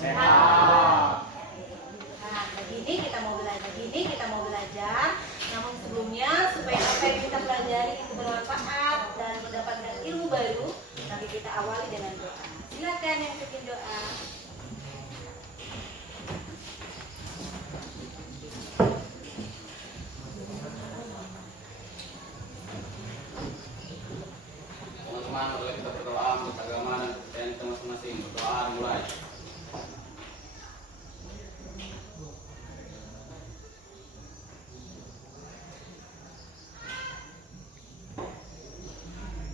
Sehat. Nah, kita mau belajar. Namun sebelumnya, supaya apa yang kita pelajari itu bermanfaat dan mendapatkan ilmu baru, mari kita awali dengan doa. Silakan yang bikin doa. Teman-teman, boleh kita berdoa untuk agama dan kepercayaan kita masing-masing. Berdoa mulai.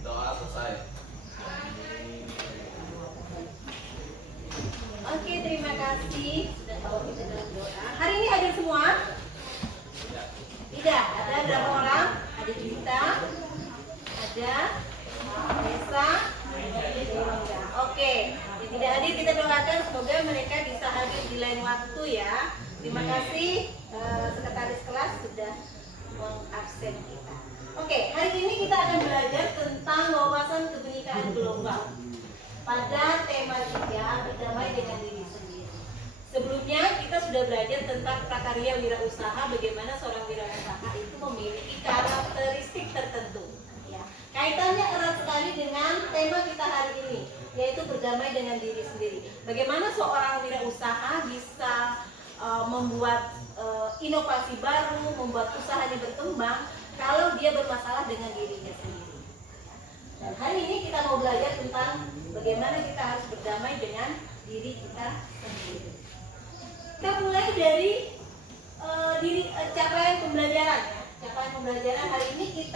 Doa selesai. Oke, terima kasih sudah tahu kita dalam doa. Hari ini hadir semua? Tidak. Ada berapa orang? Ada Juwita, ada Desa, Oke, yang tidak hadir kita doakan semoga mereka bisa hadir di lain waktu ya. Terima kasih sekretaris kelas sudah mengabsen kita. Oke, hari ini kita akan belajar tentang wawasan kebenekaan global pada tema 3, berdamai dengan diri sendiri. Sebelumnya kita sudah belajar tentang prakarya wirausaha, bagaimana seorang wirausaha itu memiliki karakteristik tertentu. Kaitannya erat sekali dengan tema kita hari ini, yaitu berdamai dengan diri sendiri. Bagaimana seorang wirausaha bisa membuat inovasi baru, membuat usahanya berkembang kalau dia bermasalah dengan dirinya sendiri. Dan hari ini kita mau belajar tentang bagaimana kita harus berdamai dengan diri kita sendiri. Kita mulai dari capaian pembelajaran. Capaian pembelajaran hari ini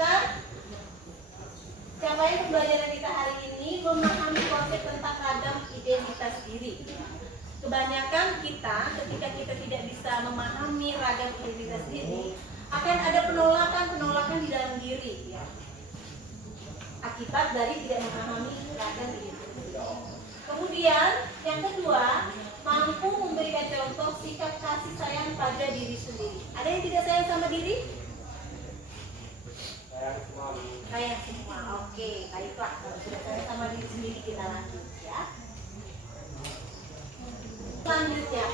Capaian pembelajaran kita hari ini memahami konsep tentang ragam identitas diri. Kebanyakan kita, ketika kita tidak bisa memahami ragam identitas diri, akan ada penolakan di dalam diri, ya. Akibat dari tidak memahami ragam identitas diri. Kemudian, yang kedua, mampu memberikan contoh sikap kasih sayang pada diri sendiri. Ada yang tidak sayang sama diri? Sayang semua. Oke, baiklah. Kalau sudah sayang sama diri sendiri, kita lanjut ya. Selanjutnya,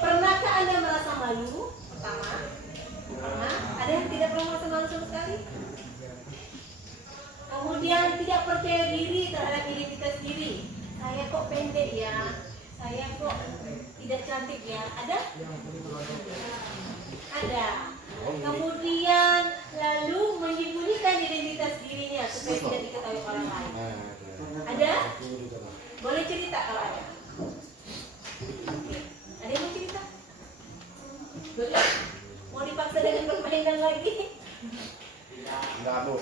pernahkah Anda merasa malu? Pertama, ada yang tidak pernah merasa malu sama sekali? Kemudian tidak percaya diri terhadap identitas diri. Saya kok pendek ya? Saya kok tidak cantik ya? Ada? Ada. Kemudian lalu menyembunyikan identitas dirinya supaya tidak diketahui orang lain. Ada? Boleh cerita kalau ada. Oke. Ada yang mau cerita? Boleh? Mau dipaksa dengan permainan lagi? Enggak, Bu.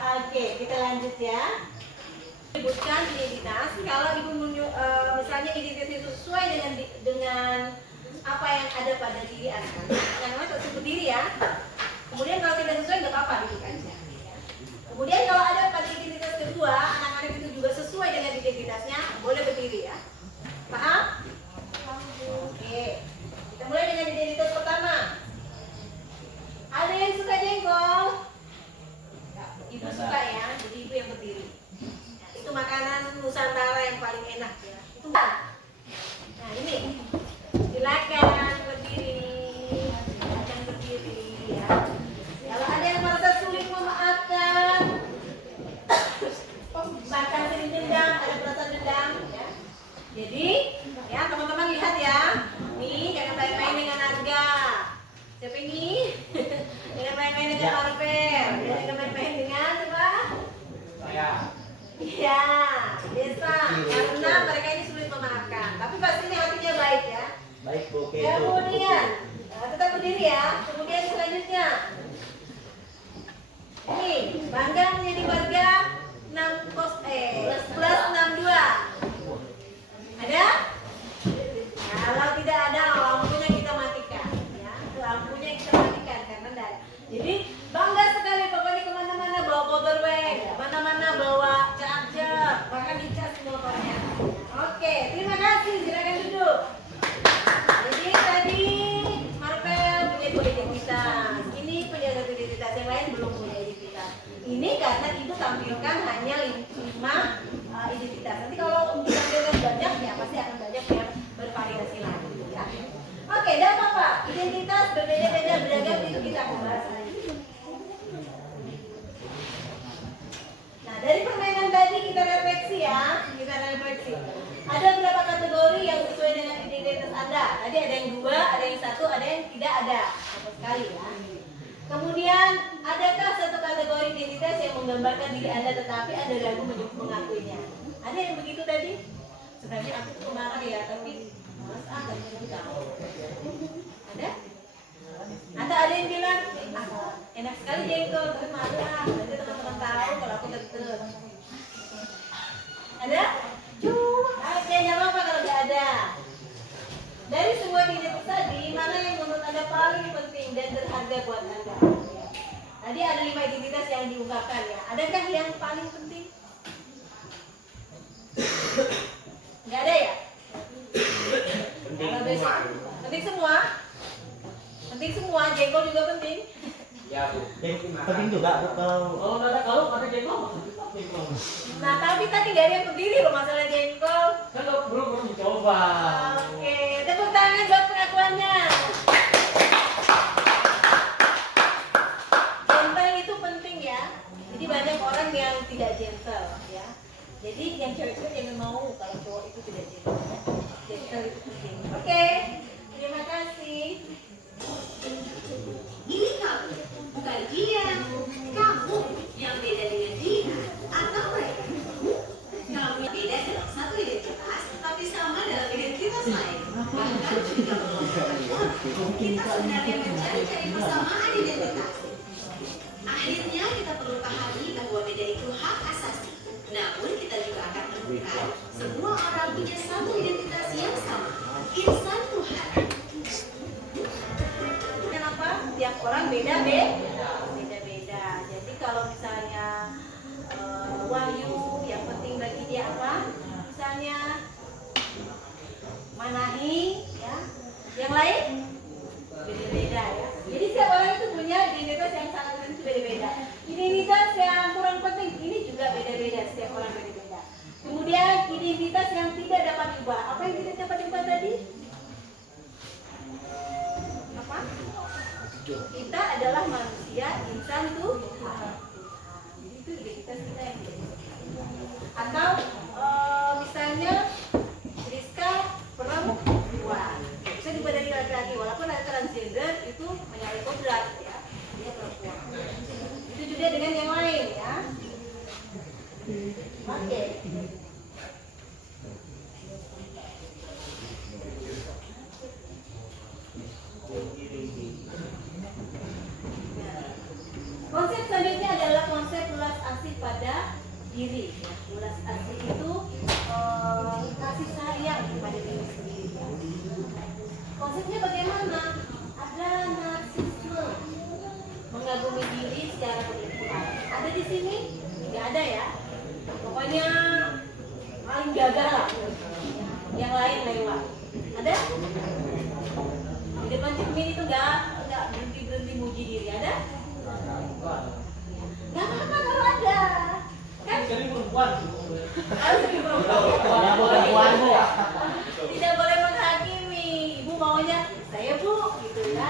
Oke, kita lanjut ya. Sebutkan identitas. Kalau ibu misalnya identitas itu sesuai dengan apa yang ada pada diri anak-anak, anak-anak sebut diri ya. Kemudian kalau tidak sesuai nggak apa-apa duduk aja. Kemudian kalau ada pada identitas kedua, anak-anak itu juga sesuai dengan identitasnya, boleh berdiri ya. Paham? Oke. Kita mulai dengan identitas pertama. Ada yang suka jengkol? Ibu suka ya, jadi ibu yang berdiri. Itu makanan Nusantara yang paling enak ya. Itu. Nah ini. Silakan berdiri ya. Kalau ada yang merasa sulit memaafkan, bahkan sering dendam, ada perasaan dendam ya. Jadi ya teman-teman lihat ya, nih jangan main-main dengan harga. Siapa ini? Jangan main-main dengan Marvel. Jangan main-main dengan siapa? Saya. Iya, Desa. Karena mereka ini sulit memaafkan. Tapi pasti ini hatinya baik ya. Baik, Bu. Kemudian tetap berdiri ya. Kemudian selanjutnya ini bangga menjadi warga 6 plus 62. Ada? Kalau tidak ada, lampunya kita matikan ya. Lampunya kita matikan karena tidak. Jadi bangga sekali pokoknya kemana-mana bawa power bank, kemana-mana bawa charger, bahkan dicas motornya. Oke, terima kasih. Silakan duduk. Jadi tadi Marvel punya 2 identitas. Ini punya 1 identitas, yang lain belum punya identitas. Ini karena ibu tampilkan hanya 5 identitas. Nanti kalau ditampilkan banyak ya pasti akan banyak yang bervariasi. identitas berbeda-beda beragam itu kita akan bahas lagi. Nah, dari permainan tadi kita refleksi ya, kita refleksi. Ada berapa kategori yang sesuai dengan identitas Anda? Tadi ada yang 2, ada yang 1, ada yang tidak ada, sama sekali ya. Kemudian, adakah satu kategori identitas yang menggambarkan diri Anda tetapi Anda ragu mengakuinya? Ada yang begitu tadi? Sebenarnya aku tuh marah ya, tapi males gak mau tahu. Ada? Atau ada yang bilang, enak sekali jengkol, tapi malu nanti teman-teman tahu kalau aku deket. Ada? Oke, nggak apa-apa kalau nggak ada. Dari semua identitas tadi, mana yang menurut Anda paling penting dan berharga buat Anda? Tadi ada 5 identitas yang diungkapkan ya. Adakah yang paling penting? Nggak ada ya? Kalau besok, penting semua? Penting semua, jengkol juga penting. Ya, Bu. Penting juga Bu kalau Kalau ada jengkol, jengkol. Nah, tapi tadi nggak ada yang berdiri loh masalah jengkol. Kalau belum dicoba. Oke, tepuk tangan buat pengakuannya. Gentle itu penting ya. Jadi banyak orang yang tidak gentle ya. Jadi yang cewek-cewek jangan mau kalau cowok itu tidak gentle. Gentle itu penting. Oke, terima kasih. Ini kamu, bukan dia. Kamu yang beda dengan dia atau mereka. Kamu yang beda dalam satu identitas, tapi sama dalam identitas lain. Bahkan jika kita sebenarnya mencari-cari persamaan identitas. Akhirnya kita perlu pahami bahwa beda itu hak asasi. Namun kita juga akan menemukan semua orang punya satu identitas yang sama. Insan Tuhan. Kenapa? Tiap orang beda-beda. Jadi kalau misalnya Wahyu, yang penting bagi dia apa? Misalnya Manahi, ya. Yang lain beda-beda ya. Jadi setiap orang itu punya identitas yang sangat penting beda-beda. Identitas yang kurang penting ini juga beda-beda, setiap orang beda-beda. Kemudian identitas yang tidak dapat diubah. Apa yang tidak dapat diubah tadi? Apa? Kita adalah manusia, insan tuh. Jadi itu identitas kita yang beda. Atau misalnya Rizka perempuan, bisa diubah dari laki-laki, walaupun ada transgender itu menyalahi kodrat ya, dia perempuan. Itu juga dengan yang lain ya. Oke. Konsep selanjutnya adalah konsep ulas asih pada diri. Ulas asih itu kasih sayang kepada diri sendiri. Konsepnya bagaimana? Ada narsisme, mengagumi diri secara berlebihan. Ada di sini? Tidak ada ya. Pokoknya paling gagal lah. Yang lain lewat. Ada? Di depan cermin itu nggak berhenti muji diri. Ada? Nggak apa-apa kalau ada. Kan? Jadi perempuan. Harus perempuan Bu. tidak boleh menghakimi. Ibu maunya saya Bu, gitu ya.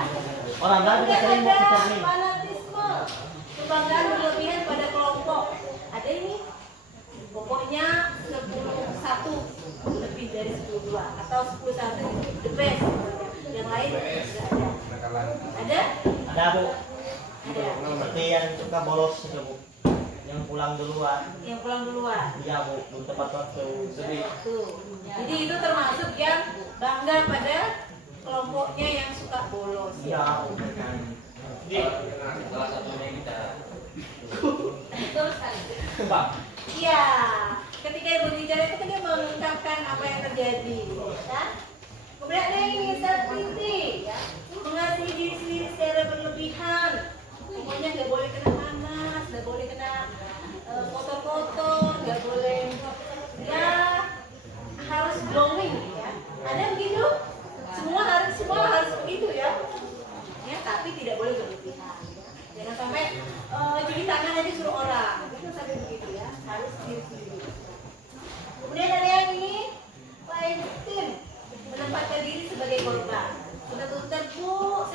Orang lain juga sering mau Ada kita nih. fanatisme, kebanggaan berlebihan pada kelompok. Ada ini. Pokoknya 10-1 lebih dari 10-2 atau 10-1 the best. Yang lain tidak ada. Ada? Ada Bu. Ada. Seperti yang suka bolos itu Bu. Yang pulang duluan. Yang pulang duluan. Iya Bu, belum tepat waktu. Tuh. Jadi itu termasuk yang bangga pada kelompoknya yang suka bolos. Iya Bu. Salah satunya kita. Terus kan? Pak. Iya. Ketika dia berbicara itu kan dia mengungkapkan apa yang terjadi, ya. Kemudian ada yang ini self-pity, ya. Mengasihi diri sendiri secara berlebihan. Pokoknya nggak boleh kena panas, nggak boleh kena kotor-kotor, nggak boleh, ya harus glowing, ya. Ada begitu? Semua harus begitu ya. Ya, tapi tidak boleh berlebihan. Ya. Jangan sampai cuci tangan aja suruh orang, itu sampai begitu ya. Harus sendiri. Kemudian ada yang ini, victim, menempatkan diri sebagai korban. Sudah tuntas Bu,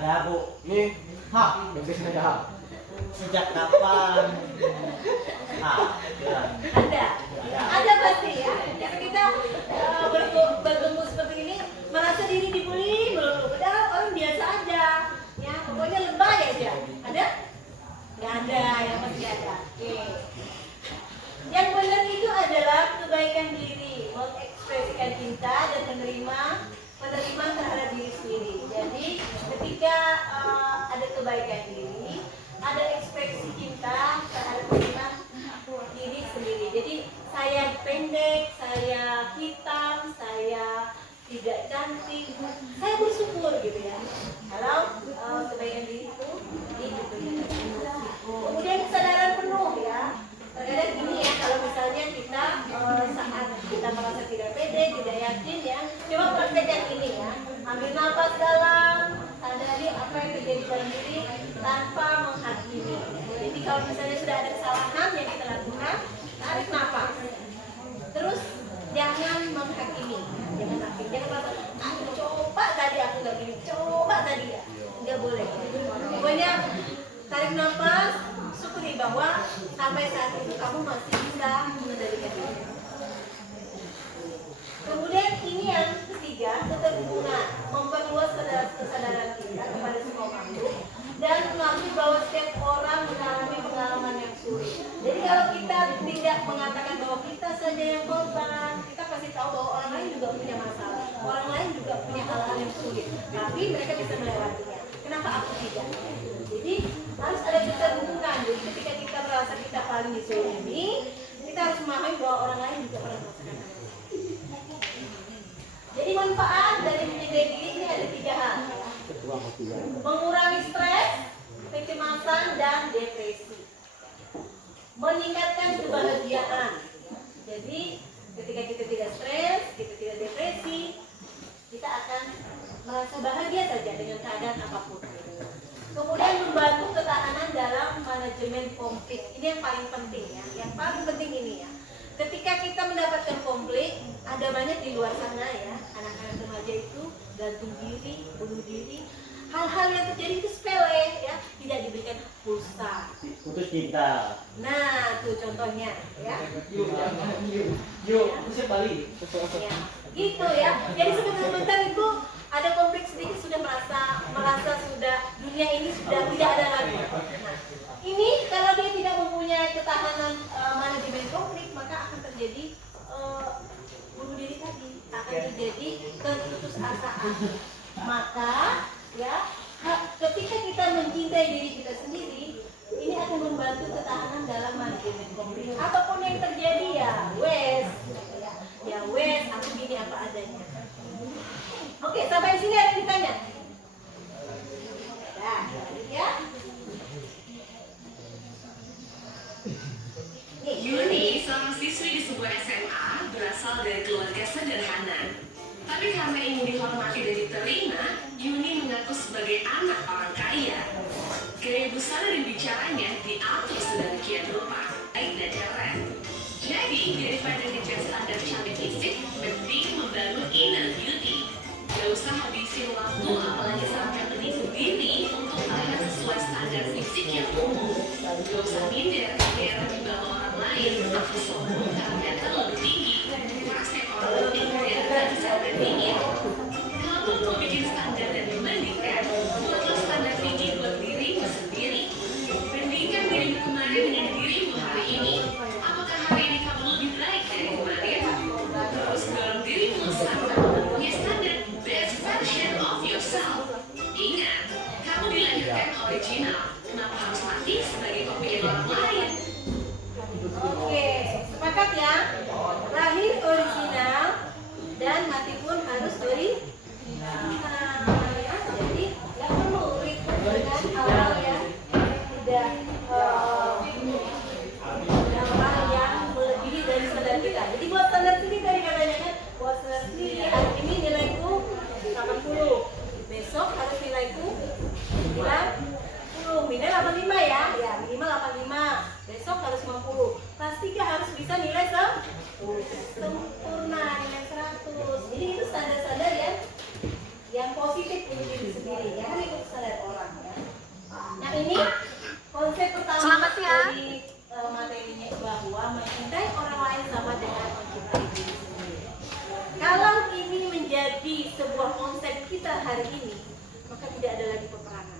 Ada bu. Nih, Hah? biasanya ada. Sejak kapan? Bilang. Ada pasti ya. Karena kita bergumul seperti ini merasa diri dibully melulu. Padahal orang biasa aja. Ya, pokoknya lebay aja. Ada? Nggak ada, yang pasti ada. Oke. Yang benar itu adalah kebaikan diri, mengekspresikan cinta dan menerima terhadap diri sendiri. Jadi ketika ada kebaikan diri, ada ekspresi cinta terhadap diri sendiri. Jadi saya pendek, saya hitam, saya tidak cantik, saya bersyukur gitu ya. Kalau kebaikan diri itu kemudian kesadaran penuh ya. Terkadang gini ya, kalau misalnya kita saat kita merasa tidak pede, tidak yakin ya, coba praktekkan ini ya. Ambil nafas dalam, sadari apa yang terjadi dalam diri tanpa menghakimi. Jadi kalau misalnya sudah ada kesalahan yang kita lakukan, tarik nafas. Terus jangan menghakimi, jangan coba tadi aku nggak gini, coba tadi ya, nggak boleh. Pokoknya tarik nafas, syukuri bahwa sampai saat itu kamu masih bisa mengendalikan diri. Kemudian ini yang ketiga, keterhubungan, memperluas kesadaran kita kepada semua makhluk dan mengakui bahwa setiap orang mengalami pengalaman yang sulit. Jadi kalau kita tidak mengatakan bahwa kita saja yang korban, kita pasti tahu bahwa orang lain juga punya masalah, orang lain juga punya hal-hal yang sulit, tapi mereka bisa melewatinya. Kenapa aku tidak? Jadi harus ada keterhubungan. Jadi ketika kita merasa kita paling disolimi, kita harus memahami bahwa orang lain juga pernah merasakan hal. Jadi manfaat dari menjaga diri ini ada 3 hal. Mengurangi stres, kecemasan, dan depresi. Meningkatkan kebahagiaan. Jadi ketika kita tidak stres, kita tidak depresi, kita akan merasa bahagia saja dengan keadaan apapun. Kemudian membantu ketahanan dalam manajemen konflik. Ini yang paling penting ya. Yang paling penting ini ya. Ketika kita mendapatkan konflik, ada banyak di luar sana ya, anak-anak remaja itu gantung diri, bunuh diri. Hal-hal yang terjadi itu sepele ya, tidak diberikan pulsa. Putus cinta. Nah, tuh contohnya ya. Yuk, bisa balik. Ya, gitu ya. Jadi sebentar itu ada konflik sedikit sudah merasa sudah dunia ini sudah tidak ada lagi. Nah, ini kalau dia tidak mempunyai ketahanan manajemen konflik, maka akan terjadi bunuh diri tadi, akan terjadi keputusasaan. Maka ya, ketika kita mencintai diri kita sendiri, ini akan membantu ketahanan dalam manajemen konflik. Apapun yang terjadi ya wes, aku gini apa adanya. Oke, sampai sini ada yang ditanya? Nah, ya. Yuni, seorang siswi di sebuah SMA, berasal dari keluarga sederhana. Tapi karena ingin dihormati dan diterima, Yuni mengaku sebagai anak orang kaya. Gaya busana dan bicaranya diatur sedemikian rupa, baik dan keren. Jadi, daripada ngejar standar cantik fisik, mending membangun inner beauty. Gak usah habisin waktu apalagi sampai menipu diri untuk terlihat sesuai standar fisik yang umum. Gak usah minder karena di bawah orang lain atau sombong karena terlalu tinggi. Praktek orang lebih keren dan bisa berdingin. Kamu mau bikin standar dan membandingkan, buatlah standar tinggi buat dirimu sendiri. Bandingkan dirimu kemarin dengan dirimu hari ini. Apakah hari ini kamu lebih baik dari kemarin? Terus dorong dirimu sampai mempunyai standar best version of yourself. Ingat, kamu dilahirkan original. Kenapa harus mati sebagai kopian orang lain? Oke, sepakat ya? Lahir original dan mati pun harus original. Ya, jadi nggak perlu ribut dengan hal-hal yang tidak hal yang melebihi dari standar kita. Jadi buat standar sendiri tadi katanya kan, buat standar sendiri hari ini nilaiku 80, besok harus nilaiku 90, minimal 85 ya, minimal 85, besok harus 50. Pastikan harus bisa nilai sempurna, nilai 100. Jadi itu standar-standar yang positif untuk diri sendiri tidak ada lagi peperangan.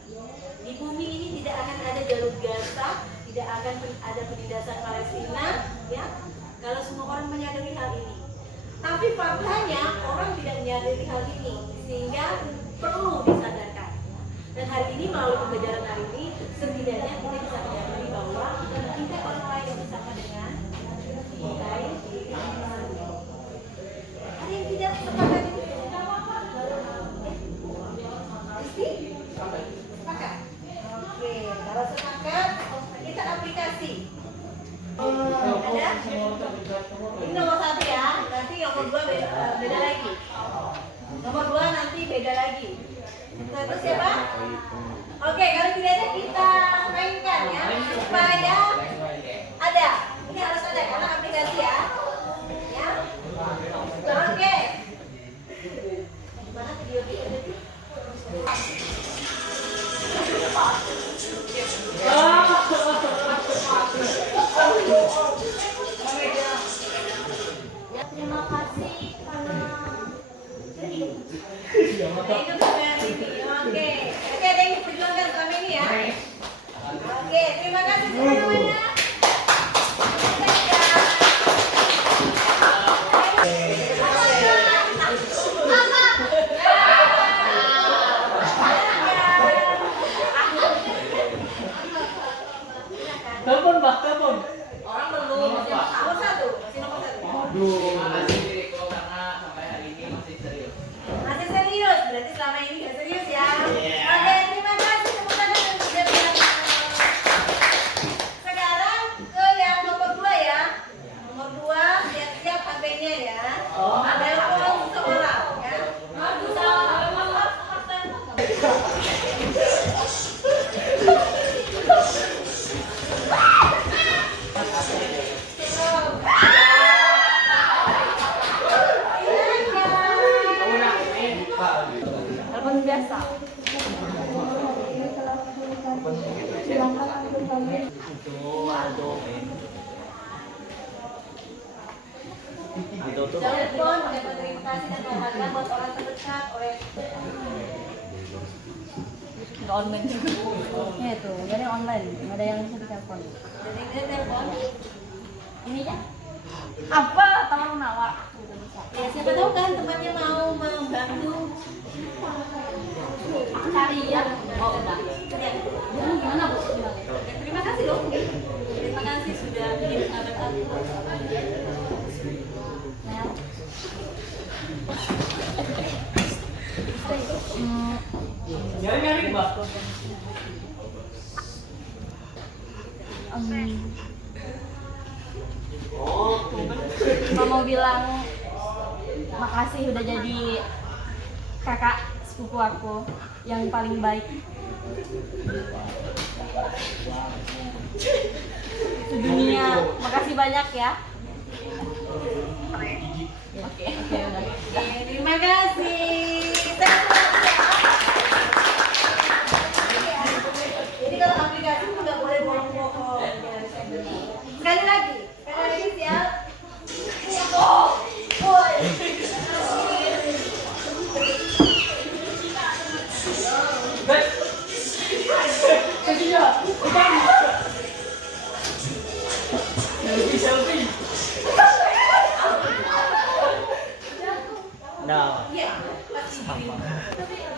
Di bumi ini tidak akan ada jalur Gaza, tidak akan ada penindasan Palestina, ya. Kalau semua orang menyadari hal ini. Tapi faktanya orang tidak menyadari hal ini, sehingga perlu disadarkan. Dan hari ini melalui pembelajaran hari ini, setidaknya kita bisa menyadari bahwa kita orang lain yang bersama dengan mencintai diri sendiri. Ada yang tidak sepakat ini? Pasti? Sepakat? Oke, kalau sepakat, kita aplikasi. Ada? Ini nomor 1 ya, nanti nomor 2 beda lagi. Nomor 2 nanti beda lagi. Terus siapa? Oke, kalau tidak ada kita mainkan ya, supaya ada. Ini harus ada karena aplikasi ya. Ya. Oke. Gimana video ini? Ya, terima kasih karena nah, itu sudah ini. Oke. Oke, ada yang diperjuangkan selama ini ya. Oke, terima kasih semuanya. Telepon, Mbak, telepon. Orang belum masih nomor 1, masih nomor 1. Aduh. Terima kasih diriku karena sampai hari ini masih serius. Masih serius, berarti selama ini nggak serius ya. Oke, terima kasih tepuk tangan untuk sudah bergabung. Sekarang ke yang nomor 2 ya. Nomor 2, siap-siap HP-nya ya. Telepon seseorang ya. Telepon biasa. Telepon mendapat terima kasih dan penghargaan buat orang terdekat oleh online juga. Ya itu, jadi online, nggak ada yang bisa ditelepon. jadi dia telepon. Ini ya? Apa? Tolong nawar. Ya siapa tahu kan temannya mau membantu. Cari ya. Oh udah. Ya. Gimana bu? Ya, terima kasih loh. Terima kasih sudah bikin sahabat aku. Nah. Nyari-nyari, Mbak. Cuma mau bilang makasih udah jadi kakak sepupu aku yang paling baik sedunia. Makasih banyak ya. Oke, udah. Oke, terima kasih. Jadi kalau aplikasi itu nggak boleh bohong-bohong. Sekali lagi siap. Woi. Selfie. Nah, Iya, pasti diri.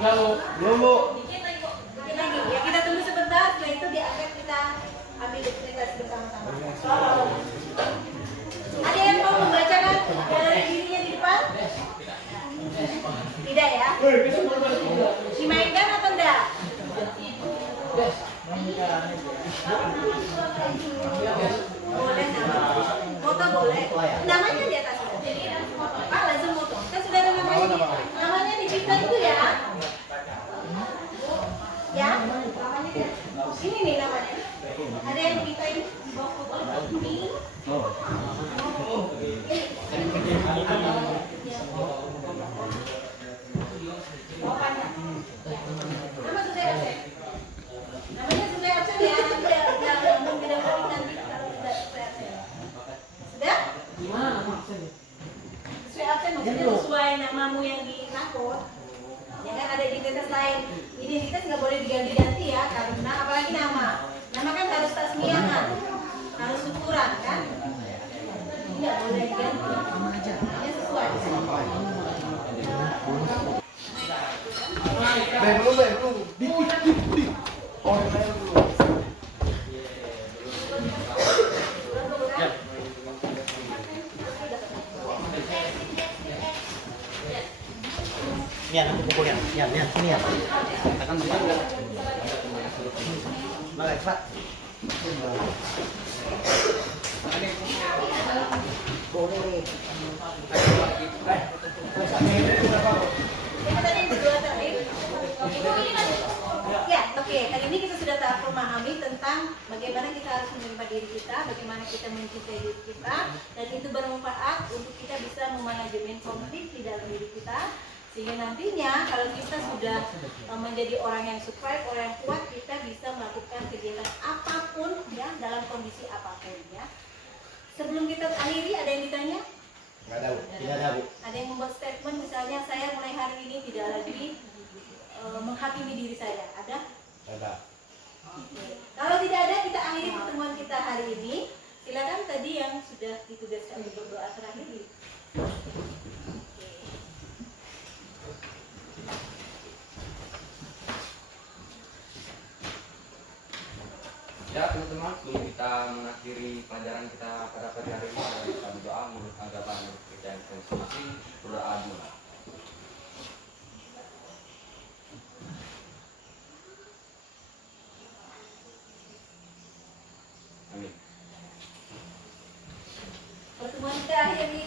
Belum, Bu. Dikit lagi. Ya kita tunggu sebentar. Setelah itu diangkat kita ambil dokumentasi bersama-sama. Ada yang mau membacakan dari dirinya di depan? Tidak ya? Dimainkan atau enggak? Boleh nama. Foto boleh. Namanya di atas. Ah, langsung foto. Kan sudah ada namanya. Namanya di kita itu ya. Ya? Ini nih namanya. Ada yang kita ini di bawah foto ini. Nama sudah absen. Namanya sudah absen ya. Jangan tidak boleh nanti kalau tidak sudah absen. Sudah? Sesuai absen maksudnya sesuai namamu yang di rapor. Ya kan ada identitas lain. Identitas nggak boleh diganti-ganti ya karena apalagi nama. Nama kan harus tasmiahan, harus syukuran kan. Nggak boleh diganti. Namanya sesuai. Nian, aku pukulnya. Nian, sini ya. Tekan bisa enggak? Maka cepat. Kita tadi berdua terakhir. Ya, oke. Hari ini kita sudah tak memahami tentang bagaimana kita harus menerima diri kita, bagaimana kita mencintai diri kita, dan itu bermanfaat untuk kita bisa memanajemen konflik di dalam diri kita. Sehingga nantinya kalau kita sudah menjadi orang yang survive, orang yang kuat, kita bisa melakukan kegiatan apapun ya dalam kondisi apapun ya. Sebelum kita akhiri, ada yang ditanya? Enggak ada, Bu. Tidak ada, Bu. Ada yang membuat statement misalnya saya mulai hari ini tidak lagi menghakimi diri saya. Ada? Ada. Oke. Kalau tidak ada, kita akhiri pertemuan kita hari ini. Silakan tadi yang sudah ditugaskan untuk berdoa terakhir. Ya teman-teman, sebelum kita mengakhiri pelajaran kita pada pagi hari ini, kita berdoa menurut agama dan masing-masing berdoa dulu. Amin. Pertemuan kita akhiri